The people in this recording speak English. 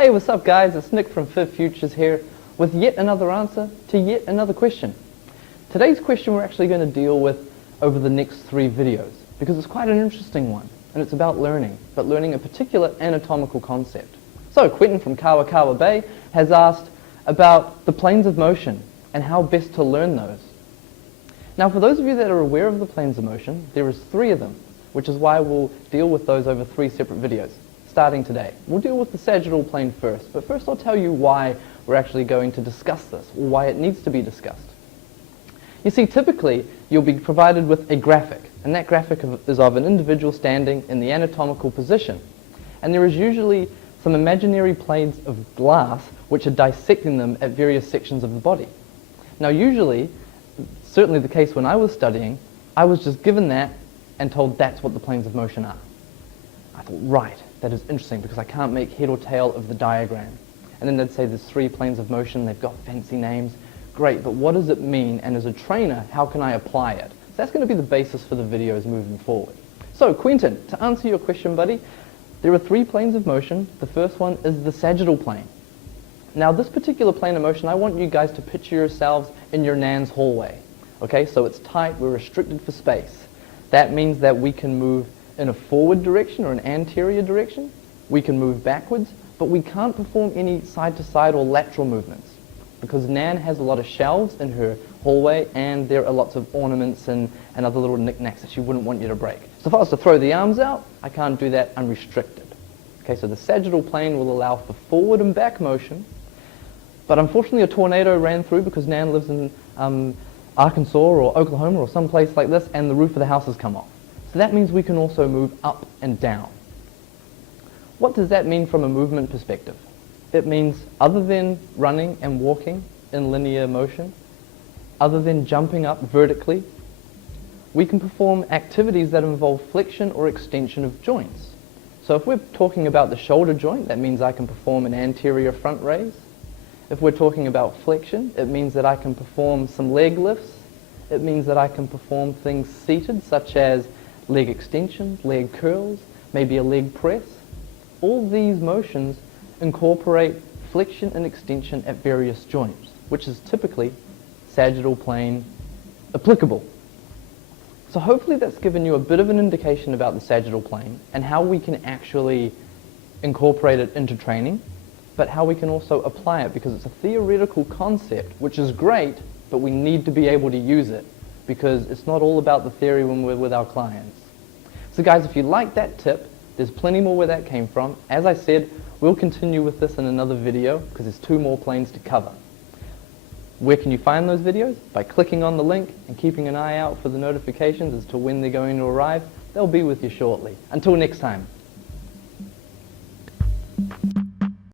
Hey, what's up guys? It's Nick from Fifth Futures here with yet another answer to yet another question. Today's question we're actually going to deal with over the next 3 videos because it's quite an interesting one and it's about learning, but learning a particular anatomical concept. So Quentin from Kawakawa Bay has asked about the planes of motion and how best to learn those. Now for those of you that are aware of the planes of motion, there is 3 of them, which is why we'll deal with those over 3 separate videos. Starting today. We'll deal with the sagittal plane first, but first I'll tell you why we're actually going to discuss this, or why it needs to be discussed. You see, typically you'll be provided with a graphic, and that graphic is of an individual standing in the anatomical position. And there is usually some imaginary planes of glass which are dissecting them at various sections of the body. Now usually, certainly the case when I was studying, I was just given that and told that's what the planes of motion are. I thought, right, that is interesting because I can't make head or tail of the diagram. And then they'd say there's 3 planes of motion, they've got fancy names. Great, but what does it mean? And as a trainer, how can I apply it? So that's going to be the basis for the videos moving forward. So Quentin, to answer your question, buddy, there are 3 planes of motion. The first one is the sagittal plane. Now this particular plane of motion, I want you guys to picture yourselves in your nan's hallway. Okay, so it's tight, we're restricted for space. That means that we can move in a forward direction or an anterior direction. We can move backwards, but we can't perform any side-to-side or lateral movements because Nan has a lot of shelves in her hallway and there are lots of ornaments and other little knickknacks that she wouldn't want you to break. So if I was to throw the arms out, I can't do that, I'm restricted. Okay, so the sagittal plane will allow for forward and back motion, but unfortunately a tornado ran through because Nan lives in Arkansas or Oklahoma or someplace like this and the roof of the house has come off. So that means we can also move up and down. What does that mean from a movement perspective? It means other than running and walking in linear motion, other than jumping up vertically, we can perform activities that involve flexion or extension of joints. So if we're talking about the shoulder joint, that means I can perform an anterior front raise. If we're talking about flexion, it means that I can perform some leg lifts. It means that I can perform things seated, such as leg extensions, leg curls, maybe a leg press. All these motions incorporate flexion and extension at various joints, which is typically sagittal plane applicable. So hopefully that's given you a bit of an indication about the sagittal plane and how we can actually incorporate it into training, but how we can also apply it because it's a theoretical concept, which is great, but we need to be able to use it because it's not all about the theory when we're with our clients. So guys, if you like that tip, there's plenty more where that came from. As I said, we'll continue with this in another video because there's 2 more planes to cover. Where can you find those videos? By clicking on the link and keeping an eye out for the notifications as to when they're going to arrive. They'll be with you shortly. Until next time.